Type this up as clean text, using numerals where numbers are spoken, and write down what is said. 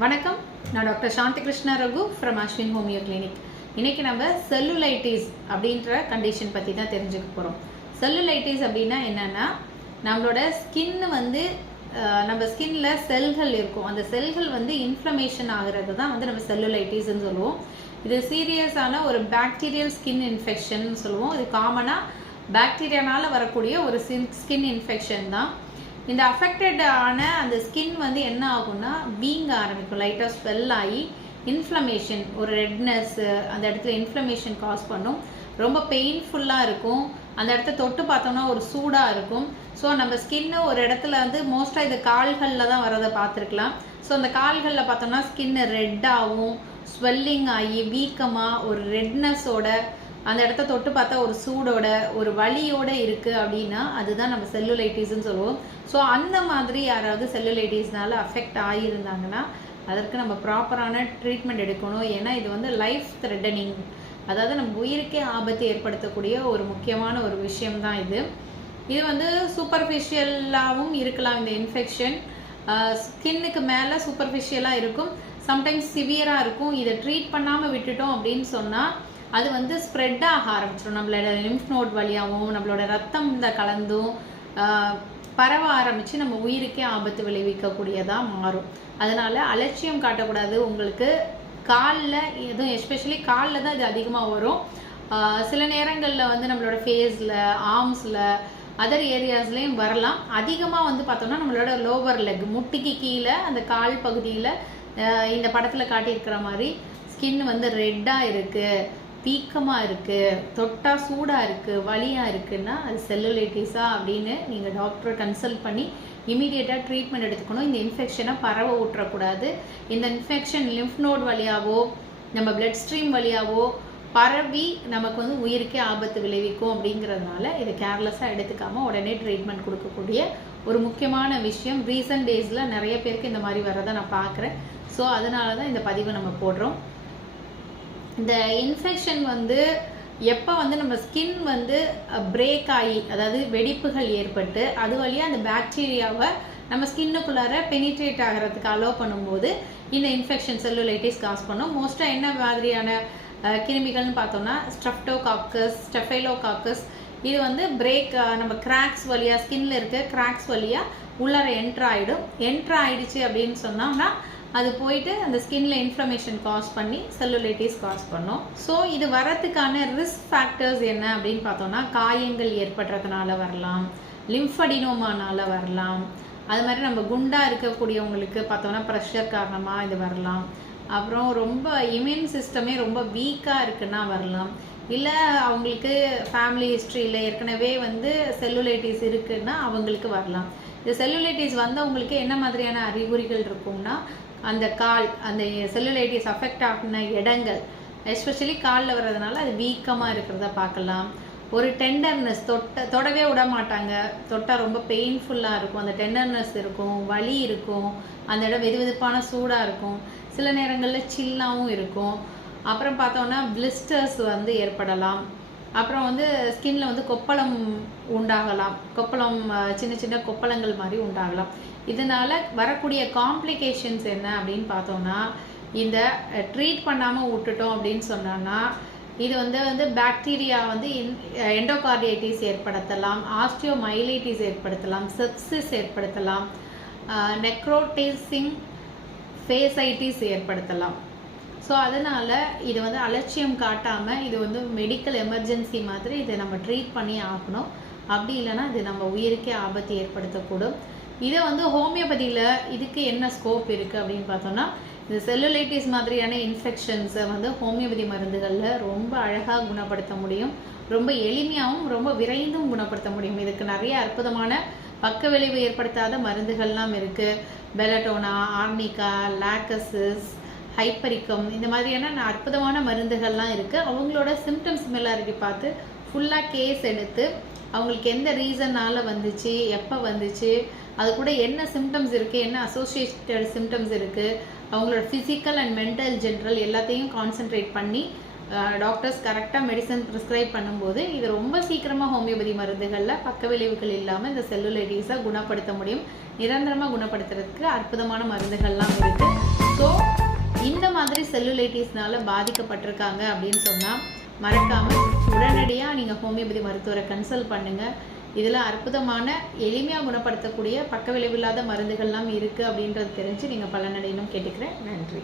வணக்கம், நான் doctor Shanthi Krishna Raghu from Aswin homeo clinic. இன்றைக்கி நம்ம செல்லுலைட்டிஸ் அப்படின்ற கண்டிஷன் பற்றி தான் தெரிஞ்சுக்க போகிறோம். செல்லுலைட்டிஸ் அப்படின்னா என்னென்னா, நம்மளோட ஸ்கின்னு நம்ம ஸ்கின்ல செல்கள் இருக்கும். அந்த செல்கள் இன்ஃப்ளமேஷன் ஆகிறது தான் நம்ம செல்லுலைட்டிஸ்ன்னு சொல்லுவோம். இது சீரியஸான ஒரு பாக்டீரியல் ஸ்கின் இன்ஃபெக்ஷன் சொல்லுவோம். இது காமனாக பாக்டீரியானால் வரக்கூடிய ஒரு ஸ்கின் இன்ஃபெக்ஷன் தான். இந்த அஃபெக்டட் ஆன அந்த ஸ்கின் என்ன ஆகும்னா வீங்க ஆரம்பிக்கும், லைட்டாக ஸ்வெல் ஆகி இன்ஃப்ளமேஷன், ஒரு ரெட்னஸ், அந்த இடத்துல இன்ஃப்ளமேஷன் காஸ் பண்ணும். ரொம்ப பெயின்ஃபுல்லாக இருக்கும். அந்த இடத்த தொட்டு பார்த்தோம்னா ஒரு சூடாக இருக்கும். ஸோ நம்ம ஸ்கின்னு ஒரு இடத்துல மோஸ்ட்டாக இது கால்களில் தான் வரதை பார்த்துருக்கலாம். ஸோ அந்த கால்களில் பார்த்தோம்னா ஸ்கின்னு ரெட்டாகவும் ஸ்வெல்லிங் ஆகி வீக்கமாக ஒரு ரெட்னஸோட, அந்த இடத்த தொட்டு பார்த்தா ஒரு சூடோட ஒரு வலியோட இருக்குது அப்படின்னா அதுதான் நம்ம செல்லுலைட்டிஸ்ன்னு சொல்லுவோம். ஸோ அந்த மாதிரி யாராவது செல்லுலைட்டிஸ்னால அஃபெக்ட் ஆகியிருந்தாங்கன்னா அதற்கு நம்ம ப்ராப்பரான ட்ரீட்மெண்ட் எடுக்கணும். ஏன்னா இது லைஃப் த்ரெட்டனிங், அதாவது நம்ம உயிருக்கே ஆபத்து ஏற்படுத்தக்கூடிய ஒரு முக்கியமான ஒரு விஷயம்தான் இது. இது சூப்பர்ஃபிஷியலாகவும் இருக்கலாம். இந்த இன்ஃபெக்ஷன் ஸ்கின்னுக்கு மேலே சூப்பர்ஃபிஷியலாக இருக்கும், சம்டைம்ஸ் சிவியராக இருக்கும். இதை ட்ரீட் பண்ணாமல் விட்டுட்டோம் அப்படின்னு சொன்னால் அது ஸ்ப்ரெட் ஆக ஆரம்பிச்சிடும். நம்மளோட லிம்ஃப் நோட் வழியாகவும் நம்மளோட ரத்தம் கலந்தும் பரவ ஆரம்பித்து நம்ம உயிருக்கே ஆபத்து விளைவிக்கக்கூடியதாக மாறும். அதனால் அலட்சியம் காட்டக்கூடாது. உங்களுக்கு காலில், எதுவும் எஸ்பெஷலி காலில் தான் இது அதிகமாக வரும். சில நேரங்களில் நம்மளோட ஃபேஸில், ஆர்ம்ஸில், அதர் ஏரியாஸ்லேயும் வரலாம். அதிகமாக பார்த்தோம்னா நம்மளோட லோவர் லெக், முட்டிக்கு கீழே அந்த கால் பகுதியில் இந்த படத்தில் காட்டியிருக்கிற மாதிரி ஸ்கின் ரெட்டாக இருக்குது, வீக்கமாக இருக்குது, தொட்டால் சூடாக இருக்குது, வலியாக இருக்குன்னா அது செல்லுலைட்டிஸா அப்படின்னு நீங்கள் டாக்டரை கன்சல்ட் பண்ணி இமீடியட்டாக ட்ரீட்மெண்ட் எடுத்துக்கணும். இந்த இன்ஃபெக்ஷனை பரவ விட்டுறக்கூடாது. இந்த இன்ஃபெக்ஷன் லிம்ஃப் நோட் வழியாவோ நம்ம பிளட் ஸ்ட்ரீம் வழியாவோ பரவி நமக்கு உயிருக்கே ஆபத்து விளைவிக்கும். அப்படிங்கிறதுனால இதை கேர்லெஸ்ஸாக எடுத்துக்காமல் உடனே ட்ரீட்மெண்ட் கொடுக்கக்கூடிய ஒரு முக்கியமான விஷயம். ரீசன்ட் டேஸில் நிறைய பேருக்கு இந்த மாதிரி வரதை நான் பார்க்குறேன். ஸோ அதனால தான் இந்த பதிவை நம்ம போடுறோம். இந்த இன்ஃபெக்ஷன் எப்போ நம்ம ஸ்கின் பிரேக் ஆகி, அதாவது வெடிப்புகள் ஏற்பட்டு அது வழியாக அந்த பாக்டீரியாவை நம்ம ஸ்கின்னுக்குள்ளார பெனிட்ரேட் ஆகிறதுக்கு அலோவ் பண்ணும்போது இந்த இன்ஃபெக்ஷன் செல்லுலைட்டிஸ் காஸ் பண்ணும். மோஸ்ட்டாக என்ன மாதிரியான கிருமிகள்னு பார்த்தோம்னா ஸ்ட்ரெப்டோகாக்கஸ், ஸ்டெஃபைலோகாக்கஸ். இது பிரேக், நம்ம கிராக்ஸ் வழியாக, ஸ்கின்ல இருக்க கிராக்ஸ் வழியாக உள்ளார என்ட்ரு ஆயிடுச்சு அப்படின்னு சொன்னோம்னா அது போயிட்டு அந்த ஸ்கின்ல இன்ஃப்ளமேஷன் காஸ் பண்ணி செல்லுலைட்டிஸ் காஸ் பண்ணும். ஸோ இது வரத்துக்கான ரிஸ்க் ஃபேக்டர்ஸ் என்ன அப்படின்னு பார்த்தோம்னா, காயங்கள் ஏற்படுறதுனால வரலாம், லிம்ஃபடினோமானால வரலாம், அது மாதிரி நம்ம குண்டாக இருக்கக்கூடியவங்களுக்கு பார்த்தோம்னா ப்ரெஷர் காரணமாக இது வரலாம். அப்புறம் ரொம்ப இம்யூன் சிஸ்டமே ரொம்ப வீக்காக இருக்குன்னா வரலாம். இல்லை அவங்களுக்கு ஃபேமிலி ஹிஸ்ட்ரியில் ஏற்கனவே செல்லுலைட்டிஸ் இருக்குன்னா அவங்களுக்கு வரலாம். இந்த செல்லுலைட்டிஸ் வந்தவங்களுக்கு என்ன மாதிரியான அறிகுறிகள் இருக்கும்னா, அந்த கால், அந்த செல்லுலைட்டிஸ் அஃபெக்ட் ஆகின இடங்கள், எஸ்பெஷலி காலில் வர்றதுனால அது வீக்கமாக இருக்கிறத பார்க்கலாம். ஒரு டெண்டர்னஸ், தொடவே விட மாட்டாங்க, தொட்டால் ரொம்ப பெயின்ஃபுல்லாக இருக்கும், அந்த டெண்டர்னஸ் இருக்கும், வலி இருக்கும், அந்த இடம் வெதுவெதுப்பான சூடாக இருக்கும், சில நேரங்களில் சில்லாகவும் இருக்கும். அப்புறம் பார்த்தோன்னா பிளிஸ்டர்ஸ் ஏற்படலாம். அப்புறம் ஸ்கின்ல கொப்பளம் உண்டாகலாம், கொப்பளம், சின்ன சின்ன கொப்பளங்கள் மாதிரி உண்டாகலாம். இதனால் வரக்கூடிய காம்ப்ளிகேஷன்ஸ் என்ன அப்படின்னு பார்த்தோம்னா, இந்த ட்ரீட் பண்ணாமல் விட்டுட்டோம் அப்படின்னு சொன்னோன்னா இது பாக்டீரியா எண்டோகார்டியைட்டிஸ் ஏற்படுத்தலாம், ஆஸ்டியோமைலைட்டிஸ் ஏற்படுத்தலாம், செப்சிஸ் ஏற்படுத்தலாம், நெக்ரோட்டிசிங் ஃபேசைட்டிஸ் ஏற்படுத்தலாம். ஸோ அதனால் இது அலட்சியம் காட்டாமல் இது மெடிக்கல் எமர்ஜென்சி மாதிரி இதை நம்ம ட்ரீட் பண்ணி ஆகணும். அப்படி இல்லைன்னா இது நம்ம உயிருக்கே ஆபத்து ஏற்படுத்தக்கூடும். இதை ஹோமியோபதியில் இதுக்கு என்ன ஸ்கோப் இருக்குது அப்படின்னு பார்த்தோம்னா, இந்த செல்லுலைட்டிஸ் மாதிரியான இன்ஃபெக்ஷன்ஸை ஹோமியோபதி மருந்துகளில் ரொம்ப அழகாக குணப்படுத்த முடியும். ரொம்ப எளிமையாகவும் ரொம்ப விரைந்தும் குணப்படுத்த முடியும். இதுக்கு நிறைய அற்புதமான பக்க விளைவு ஏற்படுத்தாத மருந்துகள்லாம் இருக்குது. பெலட்டோனா, ஆர்னிகா, லாக்கசிஸ், ஹைப்பரிக்கம், இந்த மாதிரியான அற்புதமான மருந்துகள்லாம் இருக்குது. அவங்களோட சிம்டம்ஸ் சிமிலாரிட்டி பார்த்து ஃபுல்லாக கேஸ் எடுத்து அவங்களுக்கு எந்த ரீசனால் வந்துச்சு, எப்போ வந்துச்சு, அது கூட என்ன சிம்டம்ஸ் இருக்குது, என்ன அசோசியேட்டட் சிம்டம்ஸ் இருக்குது, அவங்களோட ஃபிசிக்கல் அண்ட் மென்டல் ஜென்ரல் எல்லாத்தையும் கான்சென்ட்ரேட் பண்ணி டாக்டர்ஸ் கரெக்டாக மெடிசன் ப்ரிஸ்கிரைப் பண்ணும்போது இது ரொம்ப சீக்கிரமாக ஹோமியோபதி மருந்துகளில் பக்க விளைவுகள் இல்லாமல் இந்த செல்லுலைட்டிஸை குணப்படுத்த முடியும். நிரந்தரமாக குணப்படுத்துறதுக்கு அற்புதமான மருந்துகள்லாம் இருக்குது. ஸோ செல்லுலைட்டிஸ்னால பாதிக்கப்பட்டிருக்காங்க அப்படின்னு சொன்னால் மறக்காமல் உடனடியாக நீங்கள் ஹோமியோபதி மருத்துவரை கன்சல்ட் பண்ணுங்கள். இதில் அற்புதமான எளிமையாக குணப்படுத்தக்கூடிய பக்க விளைவில்லாத மருந்துகள்லாம் இருக்குது அப்படின்றது தெரிஞ்சு நீங்கள் பலனடையணும் கேட்டுக்கிறேன். நன்றி.